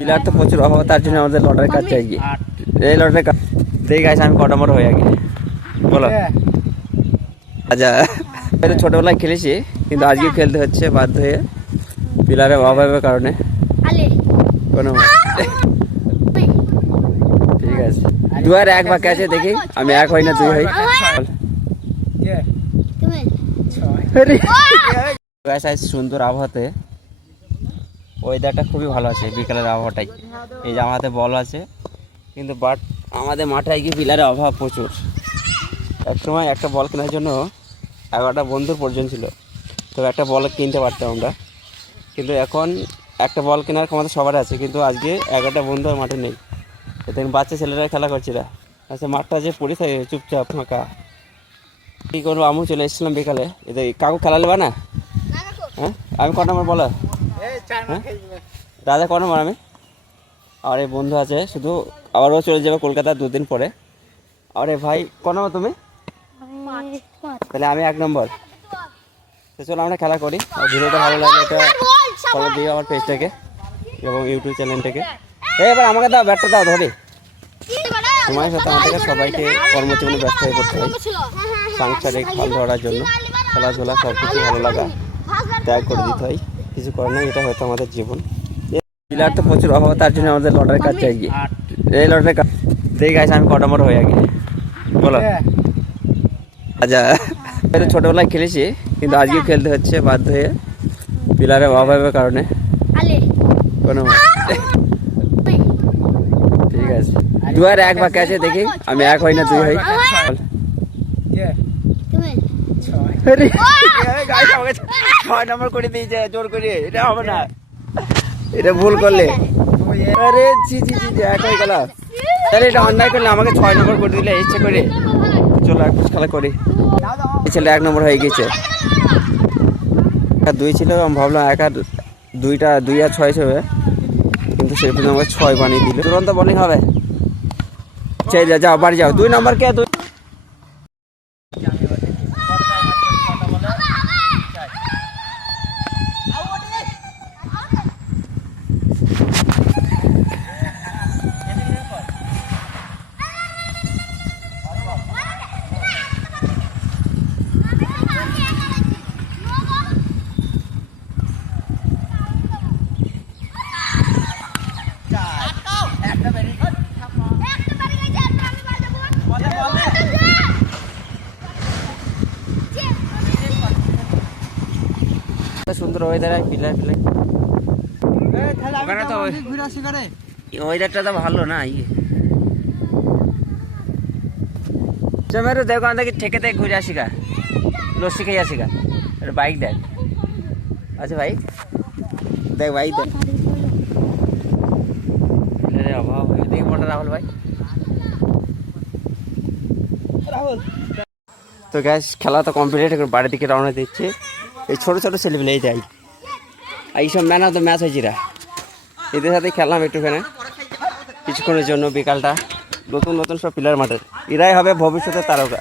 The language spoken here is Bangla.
পিলার তো প্রচুর অভাব তার জন্য আমাদের লটারি কাজ চাই এই লটারি কাজ দেখি গাছ আমি কটা নম্বর হয়ে আগে বলো। আচ্ছা। এটা ছোটবেলায় খেলেছি কিন্তু আজকে খেলতে হচ্ছে বাধ্য হয়ে পিলারের অভাবের কারণে। কোনো ঠিক আছে। দু আর এক বাকি আছে দেখি। আমি এক হই না তুই হই? গাছ সুন্দর আবহাওয়াতে ওয়েদারটা খুবই ভালো আছে বিকালের আবহাওয়াটাই। এই যে আমাদের বল আছে কিন্তু বাট আমাদের মাঠে গিয়ে পিলারের অভাব প্রচুর। এক সময় একটা বল কেনার জন্য এগারোটা বন্ধুর প্রয়োজন ছিল তো একটা বল কিনতে পারতাম আমরা। কিন্তু এখন একটা বল কেনার ক্ষমতা সবার আছে কিন্তু আজকে এগারোটা বন্ধু আর মাঠে নেই। এতে বাচ্চা ছেলেরা খেলা করছিল আচ্ছা মাঠটা যে পড়ে থাকে চুপচাপ ফাঁকা। কী করব? আমিও চলে এসেছিলাম বিকালে। এদের কাকু খেলা নেবা না? হ্যাঁ? আমি ক নম্বর বলো? দাদা ক নম্বর আমি আর এই বন্ধু আছে শুধু আবারও চলে যাবে কলকাতা দুদিন পরে আরে ভাই ক নম্বর তুমি তাহলে আমি এক নম্বর তো চলো আমরা খেলা করি আর ভিডিওটা ভালো লাগলে এটা ফলো দিও আমার পেজটাকে এবং ইউটিউব চ্যানেলটাকে এই এবার আমাকে দাও ব্যাটটা দাও ধরে সময়ের সাথে আমাদেরকে সবাইকে কর্মজীবনে ব্যস্ত হয়ে পড়তে হয় সাংসারিক হাল ধরার জন্য খেলাধুলা সব কিছু ভালো লাগা ত্যাগ করে দিতে হয় কিছু করে না এটা হয়তো আমাদের জীবন। পিলার তো প্রচুর অভাব তার জন্য আমাদের লটারি কাজ চাই এই লটারি কাজ দেখি গাছ আমি কটা নম্বর হয়ে আগে বলো। আচ্ছা। ছোটবেলায় খেলেছি কিন্তু আজকে খেলতে হচ্ছে বাধ্য হয়ে পিলারের অভাবের কারণে। কোনো ঠিক আছে। দু আর এক বাকি আছে দেখি। আমি এক হই না তুই হই। ছয় নম্বর করে দিয়েছে জোর করে এটা হবে না। এটা ভুল করলে। আরে জি জি জি জি, এক হয়ে গেল। তাহলে এটা অন্যায় করলে আমাকে ছয় নম্বর করে দিলে ইচ্ছে করে। চলো এক খেলা করি। ছেলে এক নম্বর হয়ে গেছে দুই ছিল আমি ভাবলাম এক আর দুইটা দুই আর ছয় হবে কিন্তু সেরকম আমাকে ছয় বানিয়ে দিল। তুরন্ত বোলিং হবে। চাই যা যাও বাড়ি যাও। দুই নম্বর কে? সুন্দর ওয়েদার আর পিলার পিলার ওখানে তো ওয়েদারটা তো ভালো না ইয়ে দেখ ঠেকে থেকে ঘুরে আসি গা। লস্যি খেয়ে আসি গা। বাইক দেখ। আচ্ছা ভাই দেখ বাইক দেখ। অভাব হয়ে দেখি মোটা রাহুল ভাই। তো গ্যাস খেলা তো কমপ্লিট এখন বাড়ির দিকে রওনা দিচ্ছে। এই ছোটো ছোটো ছেলেপেলে এই যাই আর এইসব ম্যান অফ দ্য ম্যাচ হয়েছিরা এদের সাথে খেললাম একটুখানে। কিছুক্ষণের জন্য বিকালটা। নতুন নতুন সব প্লেয়ার মাঠে। এরাই হবে ভবিষ্যতের তারকা।